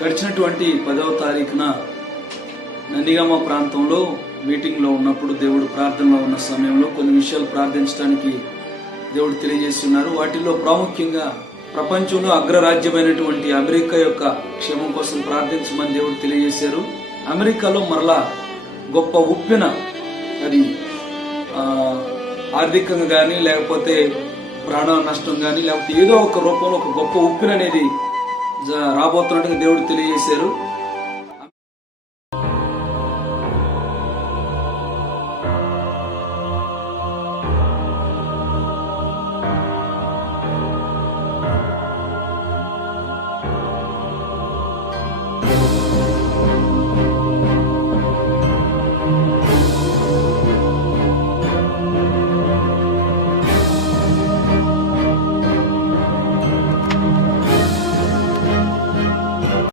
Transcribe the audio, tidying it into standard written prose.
గడిచినటువంటి 10వ తారీఖున నందిగామ ప్రాంతంలో మీటింగ్లో ఉన్నప్పుడు దేవుడు ప్రార్థనలో ఉన్న సమయంలో కొన్ని విషయాలు ప్రార్థించడానికి దేవుడు తెలియజేస్తున్నారు. వాటిల్లో ప్రాముఖ్యంగా ప్రపంచంలో అగ్రరాజ్యమైనటువంటి అమెరికా యొక్క క్షేమం కోసం ప్రార్థించమని దేవుడు తెలియజేశారు. అమెరికాలో మరలా గొప్ప ఉప్పెన, అది ఆర్థికంగా కానీ లేకపోతే ప్రాణ నష్టం కానీ లేకపోతే ఏదో ఒక రూపంలో ఒక గొప్ప ఉప్పెన అనేది రాబోతున్నట్టుగా దేవుడు తెలియజేశారు.